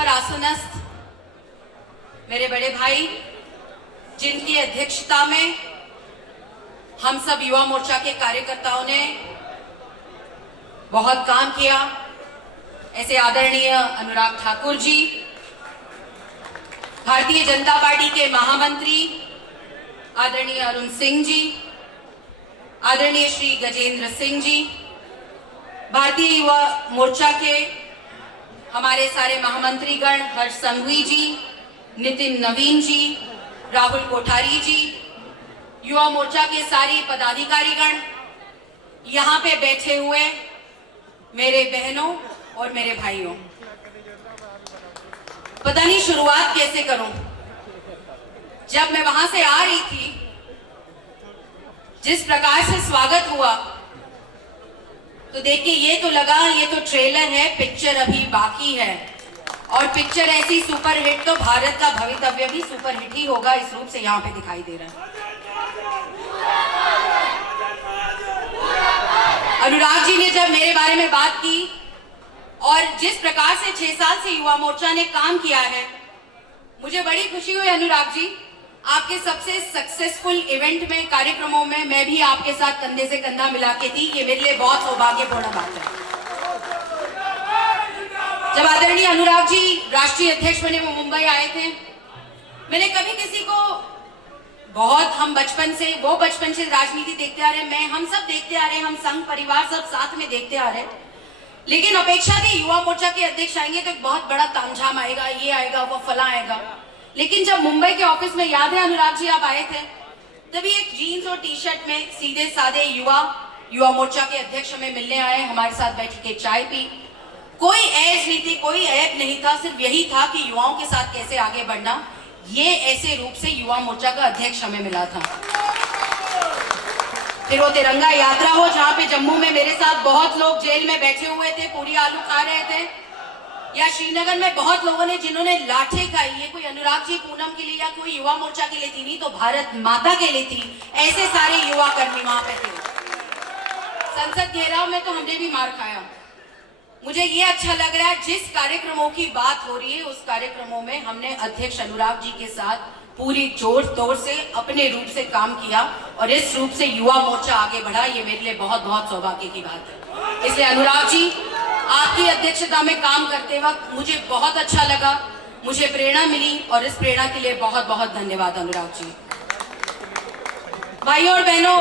पर आसनस्थ मेरे बड़े भाई, जिनकी अध्यक्षता में हम सब युवा मोर्चा के कार्यकर्ताओं ने बहुत काम किया, ऐसे आदरणीय अनुराग ठाकुर जी, भारतीय जनता पार्टी के महामंत्री आदरणीय अरुण सिंह जी, आदरणीय श्री गजेंद्र सिंह जी, भारतीय युवा मोर्चा के हमारे सारे महामंत्रीगण हर्ष संघवी जी, नितिन नवीन जी, राहुल कोठारी जी, युवा मोर्चा के सारी पदाधिकारीगण, यहाँ पे बैठे हुए मेरे बहनों और मेरे भाइयों, पता नहीं शुरुआत कैसे करूं। जब मैं वहां से आ रही थी, जिस प्रकार से स्वागत हुआ तो देख के ये तो लगा ये तो ट्रेलर है, पिक्चर अभी बाकी है। और पिक्चर ऐसी सुपरहिट तो भारत का भवितव्य भी सुपरहिट ही होगा, इस रूप से यहाँ पे दिखाई दे रहा है। अनुराग जी ने जब मेरे बारे में बात की और जिस प्रकार से 6 साल से युवा मोर्चा ने काम किया है, मुझे बड़ी खुशी हुई अनुराग जी। आपके सबसे सक्सेसफुल इवेंट में, कार्यक्रमों में मैं भी आपके साथ कंधे से कंधा मिला के थी। ये मेरे लिए बहुत सौभाग्यपूर्ण बात है। जब आदरणीय अनुराग जी राष्ट्रीय अध्यक्ष बने, वो मुंबई आए थे, मैंने कभी किसी को बहुत, हम बचपन से राजनीति देखते आ रहे, हम सब देखते आ रहे, हम संघ परिवार सब साथ में देखते आ रहे, लेकिन अपेक्षा थी युवा मोर्चा के अध्यक्ष आएंगे तो एक बहुत बड़ा तामझाम आएगा, ये आएगा, वो फला आएगा। लेकिन जब मुंबई के ऑफिस में, याद है अनुराग जी आप आए थे, तभी एक जीन्स और टी शर्ट में सीधे साधे युवा मोर्चा के अध्यक्ष हमें मिलने आए, हमारे साथ बैठ के चाय पी। कोई ऐश नहीं थी, कोई ऐप नहीं था, सिर्फ यही था कि युवाओं के साथ कैसे आगे बढ़ना। ये ऐसे रूप से युवा मोर्चा का अध्यक्ष हमें मिला था। फिर वो तिरंगा यात्रा हो, जहां पे जम्मू में मेरे साथ बहुत लोग जेल में बैठे हुए थे, पूरी आलू खा रहे थे, या श्रीनगर में बहुत लोगों ने जिन्होंने लाठें खाई, ये कोई अनुराग जी पूनम के लिए या कोई युवा मोर्चा के लिए थी, नहीं तो भारत माता के लिए थी। ऐसे सारे युवा कर्मी वहां पे थे। संसद घेराव में तो हमने भी मार खाया। मुझे ये अच्छा लग रहा है, जिस कार्यक्रमों की बात हो रही है उस कार्यक्रमों में हमने अध्यक्ष अनुराग जी के साथ पूरी जोर तोड़ से अपने रूप से काम किया और इस रूप से युवा मोर्चा आगे बढ़ा। ये मेरे लिए बहुत बहुत सौभाग्य की बात है। इसलिए अनुराग जी, आपकी अध्यक्षता में काम करते वक्त मुझे बहुत अच्छा लगा, मुझे प्रेरणा मिली और इस प्रेरणा के लिए बहुत बहुत धन्यवाद अनुराग जी। भाइयों और बहनों,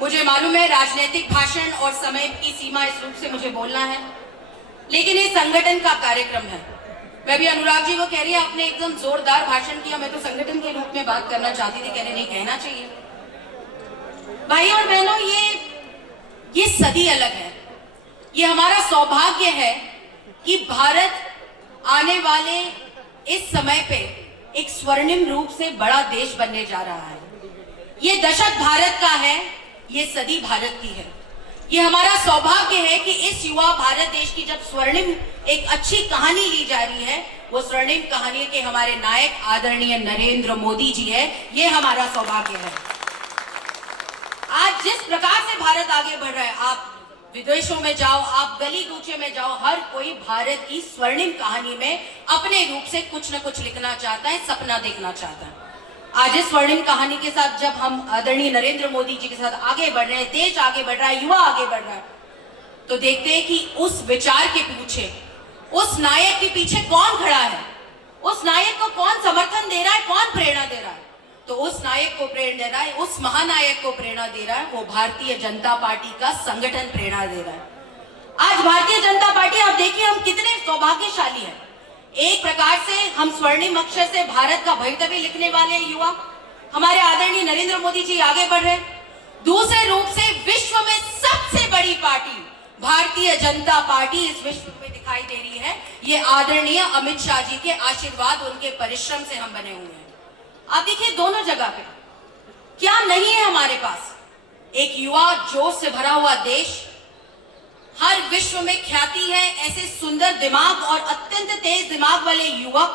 मुझे मालूम है राजनीतिक भाषण और समय की सीमा इस रूप से मुझे बोलना है, लेकिन ये संगठन का कार्यक्रम है। मैं भी अनुराग जी को कह रही, आपने एकदम जोरदार भाषण किया, मैं तो संगठन के रूप में बात करना चाहती थी, कहने नहीं कहना चाहिए। भाइयों और बहनों, ये सदी अलग है। ये हमारा सौभाग्य है कि भारत आने वाले इस समय पे एक स्वर्णिम रूप से बड़ा देश बनने जा रहा है। ये दशक भारत का है, ये सदी भारत की है। ये हमारा सौभाग्य है कि इस युवा भारत देश की जब स्वर्णिम एक अच्छी कहानी ली जा रही है, वो स्वर्णिम कहानी के हमारे नायक आदरणीय नरेंद्र मोदी जी है। ये हमारा सौभाग्य है। आज जिस प्रकार से भारत आगे बढ़ रहा है, आप विदेशों में जाओ, आप गली कूचे में जाओ, हर कोई भारत की स्वर्णिम कहानी में अपने रूप से कुछ न कुछ लिखना चाहता है, सपना देखना चाहता है। आज इस स्वर्णिम कहानी के साथ जब हम आदरणीय नरेंद्र मोदी जी के साथ आगे बढ़ रहे हैं, देश आगे बढ़ रहा है, युवा आगे बढ़ रहा है, तो देखते हैं कि उस विचार के पीछे, उस नायक के पीछे कौन खड़ा है, उस नायक को कौन समर्थन दे रहा है, कौन प्रेरणा दे रहा है। तो उस नायक को प्रेरणा दे रहा है, उस महानायक को प्रेरणा दे रहा है, वो भारतीय जनता पार्टी का संगठन प्रेरणा दे रहा है। आज भारतीय जनता पार्टी, आप देखिए हम कितने सौभाग्यशाली हैं। एक प्रकार से हम स्वर्णिम अक्षर से भारत का भवितव्य लिखने वाले युवा, हमारे आदरणीय नरेंद्र मोदी जी आगे बढ़ रहे हैं। दूसरे रूप से विश्व में सबसे बड़ी पार्टी भारतीय जनता पार्टी इस विश्व में दिखाई दे रही है। ये आदरणीय अमित शाह जी के आशीर्वाद, उनके परिश्रम से हम बने हुए हैं। आप देखिए दोनों जगह पे क्या नहीं है हमारे पास। एक युवा जोश से भरा हुआ देश, हर विश्व में ख्याति है ऐसे सुंदर दिमाग और अत्यंत तेज दिमाग वाले युवक,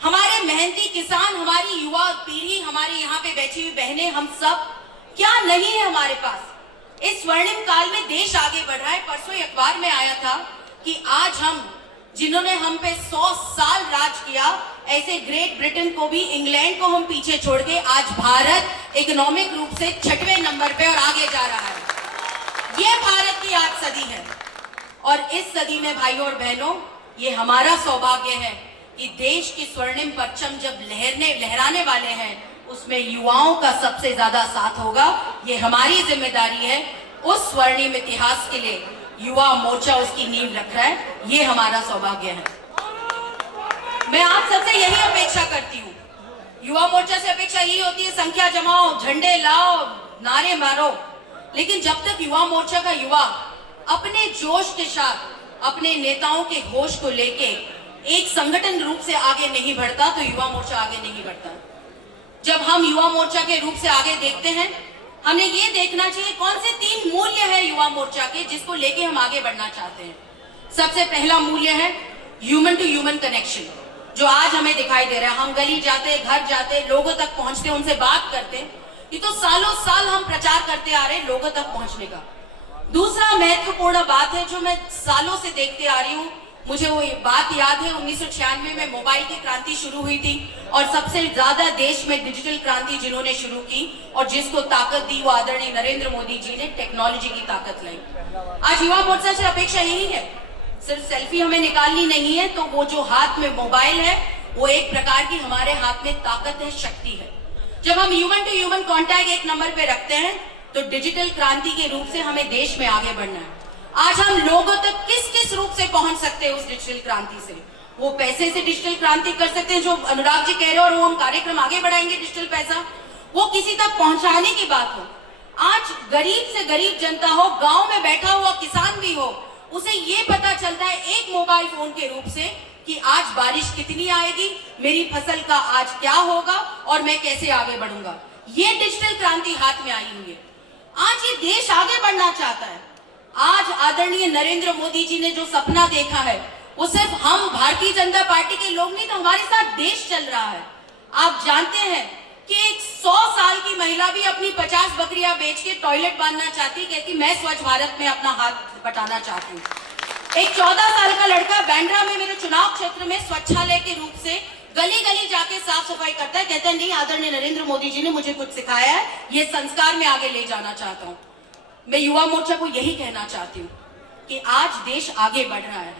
हमारे मेहनती किसान, हमारी युवा पीढ़ी, हमारी यहाँ पे बैठी हुई बहनें, हम सब क्या नहीं है हमारे पास। इस स्वर्णिम काल में देश आगे बढ़ रहा है। परसों अखबार में आया था कि आज हम जिन्होंने हम पे 100 साल राज किया, ऐसे ग्रेट ब्रिटेन को भी, इंग्लैंड को हम पीछे छोड़ के आज भारत इकोनॉमिक रूप से 6वें नंबर पे और आगे जा रहा है। ये भारत की आज सदी है और इस सदी में भाइयों और बहनों, ये हमारा सौभाग्य है कि देश की स्वर्णिम परचम जब लहराने वाले हैं, उसमें युवाओं का सबसे ज्यादा साथ होगा। ये हमारी जिम्मेदारी है। उस स्वर्णिम इतिहास के लिए युवा मोर्चा उसकी नींव रख रहा है। ये हमारा सौभाग्य है। मैं आप सबसे यही अपेक्षा करती हूँ। युवा मोर्चा से अपेक्षा यही होती है, संख्या जमाओ, झंडे लाओ, नारे मारो, लेकिन जब तक युवा मोर्चा का युवा अपने जोश के साथ अपने नेताओं के होश को लेके एक संगठन रूप से आगे नहीं बढ़ता, तो युवा मोर्चा आगे नहीं बढ़ता। जब हम युवा मोर्चा के रूप से आगे देखते हैं, हमें ये देखना चाहिए कौन से 3 मूल्य है युवा मोर्चा के जिसको लेके हम आगे बढ़ना चाहते हैं। सबसे पहला मूल्य है ह्यूमन टू ह्यूमन कनेक्शन, जो आज हमें दिखाई दे रहा है। हम गली जाते, घर जाते, लोगों तक पहुंचते, उनसे बात करते। ये तो सालों साल हम प्रचार करते आ रहे हैं लोगों तक पहुंचने का। दूसरा महत्वपूर्ण बात है जो मैं सालों से देखते आ रही हूँ, मुझे वो बात याद है 1996 में मोबाइल की क्रांति शुरू हुई थी और सबसे ज्यादा देश में डिजिटल क्रांति जिन्होंने शुरू की और जिसको ताकत दी वो आदरणीय नरेंद्र मोदी जी ने टेक्नोलॉजी की ताकत लाई। आज युवा मोर्चा से अपेक्षा यही है, सिर्फ सेल्फी हमें निकालनी नहीं है, तो वो जो हाथ में मोबाइल है वो एक प्रकार की हमारे हाथ में ताकत है, शक्ति है। जब हम ह्यूमन टू ह्यूमन कॉन्टैक्ट एक नंबर पे रखते हैं तो डिजिटल क्रांति के रूप से हमें देश में आगे बढ़ना है। आज हम लोगों तक किस किस रूप से पहुंच सकते हैं उस डिजिटल क्रांति से? वो पैसे से डिजिटल क्रांति कर सकते हैं जो अनुराग जी कह रहे हैं, और वो हम कार्यक्रम आगे बढ़ाएंगे डिजिटल पैसा, वो किसी तक पहुंचाने की बात हो। आज गरीब से गरीब जनता हो, गांव में बैठा हुआ किसान भी हो, उसे ये पता चलता है एक मोबाइल फोन के रूप से कि आज बारिश कितनी आएगी, मेरी फसल का आज क्या होगा और मैं कैसे आगे बढ़ूंगा। ये डिजिटल क्रांति हाथ में आई हुई है। आज ये देश आगे बढ़ना चाहता है। आज आदरणीय नरेंद्र मोदी जी ने जो सपना देखा है वो सिर्फ हम भारतीय जनता पार्टी के लोग नहीं, तो हमारे साथ देश चल रहा है। आप जानते हैं कि एक 100 साल की महिला भी अपनी 50 बकरियां बेच के टॉयलेट बांधना चाहती, कहती मैं स्वच्छ भारत में अपना हाथ बटाना चाहती हूँ। एक 14 साल का लड़का बांद्रा में मेरे चुनाव क्षेत्र में स्वच्छालय के रूप से गली गली जाके साफ सफाई करता है, कहता है नहीं आदरणीय नरेंद्र मोदी जी ने मुझे कुछ सिखाया है, ये संस्कार में आगे ले जाना चाहता हूँ। मैं युवा मोर्चा को यही कहना चाहती हूँ कि आज देश आगे बढ़ रहा है।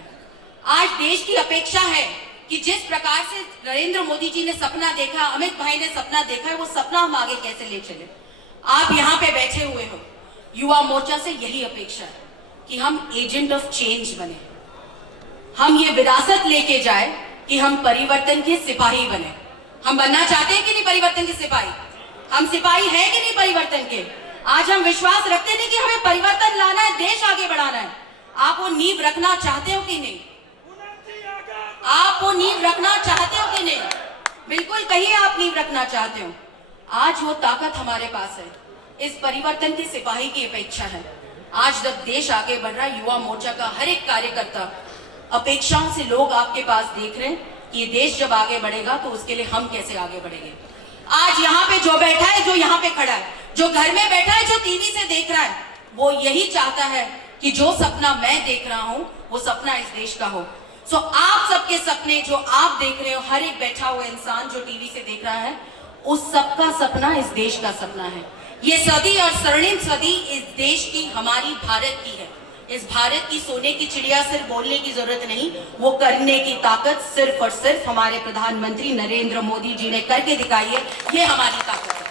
आज देश की अपेक्षा है कि जिस प्रकार से नरेंद्र मोदी जी ने सपना देखा, अमित भाई ने सपना देखा है, वो सपना हम आगे कैसे ले चले। आप यहाँ पे बैठे हुए हो, युवा मोर्चा से यही अपेक्षा है कि हम एजेंट ऑफ चेंज बने, हम ये विरासत लेके जाए कि हम परिवर्तन के सिपाही बने। हम बनना चाहते हैं कि नहीं परिवर्तन के सिपाही? हम सिपाही हैं कि नहीं परिवर्तन के? आज हम विश्वास रखते नहीं कि हमें परिवर्तन लाना है, देश आगे बढ़ाना है। आप वो नींव रखना चाहते हो कि नहीं? आप वो नींव रखना चाहते हो कि नहीं? बिल्कुल कहिए आप नींव रखना चाहते हो। आज वो ताकत हमारे पास है। इस परिवर्तन के सिपाही की अपेक्षा है। आज जब देश आगे बढ़ रहा है, युवा मोर्चा का हर एक कार्यकर्ता अपेक्षाओं से लोग आपके पास देख रहे हैं कि ये देश जब आगे बढ़ेगा तो उसके लिए हम कैसे आगे बढ़ेंगे। आज यहाँ पे जो बैठा है, जो यहाँ पे खड़ा है, जो घर में बैठा है, जो टीवी से देख रहा है, वो यही चाहता है कि जो सपना मैं देख रहा हूं वो सपना इस देश का हो। सो आप सबके सपने जो आप देख रहे हो, हर एक बैठा हुआ इंसान जो टीवी से देख रहा है, उस सबका सपना इस देश का सपना है। ये सदी और स्वर्णिम सदी इस देश की, हमारी भारत की है। इस भारत की सोने की चिड़िया सिर्फ बोलने की जरूरत नहीं, वो करने की ताकत सिर्फ और सिर्फ हमारे प्रधानमंत्री नरेंद्र मोदी जी ने करके दिखाई है। ये हमारी ताकत है।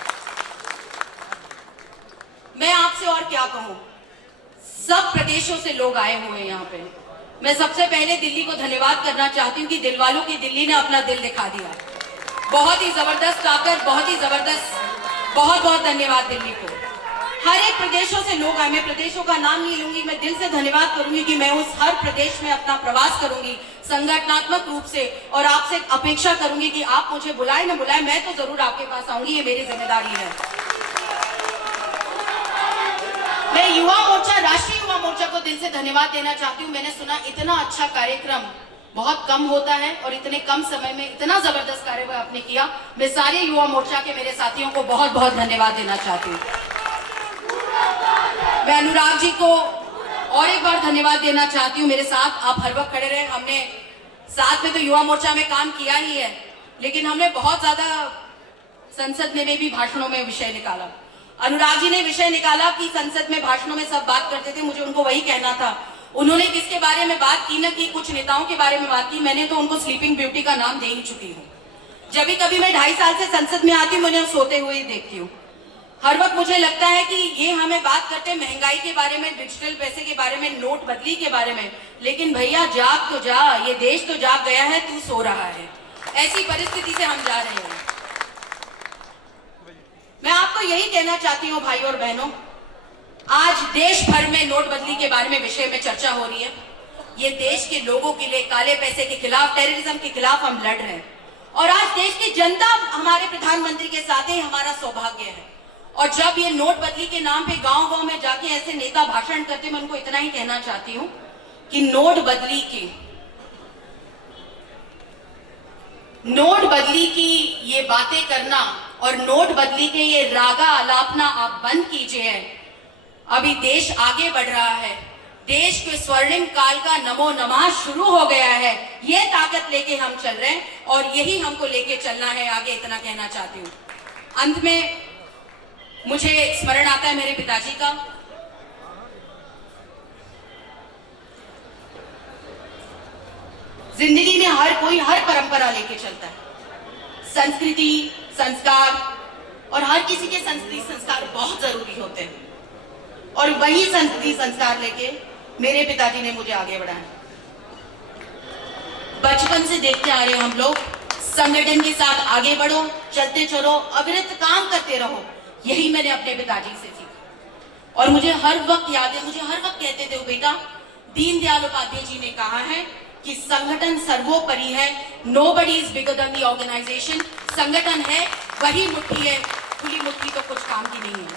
मैं आपसे और क्या कहूं, सब प्रदेशों से लोग आए हुए हैं यहाँ पे। मैं सबसे पहले दिल्ली को धन्यवाद करना चाहती हूँ कि दिल वालों की दिल्ली ने अपना दिल दिखा दिया। बहुत ही जबरदस्त ताकत, बहुत ही जबरदस्त, बहुत बहुत धन्यवाद दिल्ली को। हर एक प्रदेशों से लोग आए। मैं प्रदेशों का नाम नहीं लूंगी, मैं दिल से धन्यवाद करूंगी कि मैं उस हर प्रदेश में अपना प्रवास करूंगी संगठनात्मक रूप से, और आपसे अपेक्षा करूंगी कि आप मुझे बुलाए न बुलाए, मैं तो जरूर आपके पास आऊंगी, ये मेरी जिम्मेदारी है। मैं युवा मोर्चा, राष्ट्रीय युवा मोर्चा को दिल से धन्यवाद देना चाहती हूँ। मैंने सुना इतना अच्छा कार्यक्रम बहुत कम होता है और इतने कम समय में इतना जबरदस्त कार्य आपने किया। मैं सारे युवा मोर्चा के मेरे साथियों को बहुत बहुत धन्यवाद देना चाहती हूँ। मैं अनुराग जी को और एक बार धन्यवाद देना चाहती हूँ। मेरे साथ आप हर वक्त खड़े रहे। हमने साथ में तो युवा मोर्चा में काम किया ही है, लेकिन हमने बहुत ज्यादा संसद में भी भाषणों में विषय निकाला। अनुराग जी ने विषय निकाला कि संसद में भाषणों में सब बात करते थे, मुझे उनको वही कहना था। उन्होंने किसके बारे में बात की ना, कि कुछ नेताओं के बारे में बात की, मैंने तो उनको स्लीपिंग ब्यूटी का नाम दे ही चुकी हूँ। जब भी कभी मैं 2.5 साल से संसद में आती हूँ, मैं उन्हें सोते हुए देखती हूँ। हर वक्त मुझे लगता है कि ये हमें बात करते हैं महंगाई के बारे में, डिजिटल पैसे के बारे में, नोटबंदी के बारे में, लेकिन भैया जाग तो जा, ये देश तो जाग गया है, तू सो रहा है। ऐसी परिस्थिति से हम जा रहे हैं। मैं आपको यही कहना चाहती हूँ भाई और बहनों, आज देश भर में नोटबंदी के बारे में विषय में चर्चा हो रही है। ये देश के लोगों के लिए, काले पैसे के खिलाफ, टेररिज्म के खिलाफ हम लड़ रहे हैं, और आज देश की जनता हमारे प्रधानमंत्री के साथ है, हमारा सौभाग्य है। और जब ये नोटबंदी के नाम पे गांव-गांव में जाके ऐसे नेता भाषण करते, मैं उनको इतना ही कहना चाहती हूँ कि नोटबंदी की ये बातें करना और नोटबंदी के ये रागा आलापना आप बंद कीजिए। अभी देश आगे बढ़ रहा है, देश के स्वर्णिम काल का नमो नमः शुरू हो गया है। ये ताकत लेके हम चल रहे हैं और यही हमको लेके चलना है आगे, इतना कहना चाहती हूँ। अंत में मुझे स्मरण आता है मेरे पिताजी का। जिंदगी में हर कोई हर परंपरा लेके चलता है, संस्कृति, संस्कार, और हर किसी के संस्कृति संस्कार बहुत जरूरी होते हैं, और वही संस्कृति संस्कार लेके मेरे पिताजी ने मुझे आगे बढ़ाया। बचपन से देखते आ रहे हैं हम लोग, संगठन के साथ आगे बढ़ो, चलते चलो, अविरत काम करते रहो, यही मैंने अपने पिताजी से सीखा। और मुझे हर वक्त याद है, मुझे हर वक्त कहते थे, बेटा दीनदयाल उपाध्याय जी ने कहा है कि संगठन सर्वोपरि है, nobody is bigger than the organisation. संगठन है, वही मुट्ठी है, खुली मुट्ठी तो कुछ काम की नहीं है।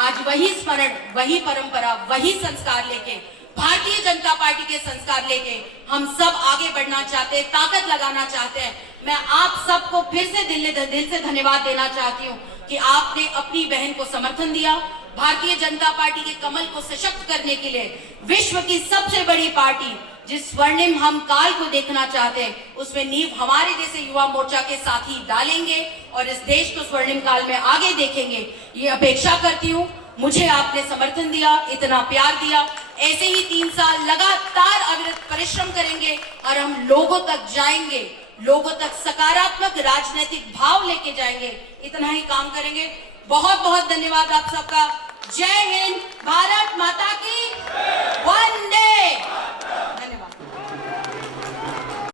आज वही स्मरण, वही परंपरा, वही संस्कार लेके, भारतीय जनता पार्टी के संस्कार लेके हम सब आगे बढ़ना चाहते हैं, ताकत लगाना चाहते हैं। मैं आप सबको फिर से दिल से धन्यवाद देना चाहती हूँ कि आपने अपनी बहन को समर्थन दिया। भारतीय जनता पार्टी के कमल को सशक्त करने के लिए विश्व की सबसे बड़ी पार्टी, जिस स्वर्णिम हम काल को देखना चाहते हैं, उसमें नींव हमारे जैसे युवा मोर्चा के साथी डालेंगे और इस देश को स्वर्णिम काल में आगे देखेंगे। ये अपेक्षा करती हूँ। मुझे आपने समर्थन दिया, इतना प्यार दिया, ऐसे ही 3 साल लगातार अविरत परिश्रम करेंगे और हम लोगों तक जाएंगे, लोगों तक सकारात्मक राजनीतिक भाव लेके जाएंगे, इतना ही काम करेंगे। बहुत बहुत धन्यवाद आप सबका। जय हिंद, भारत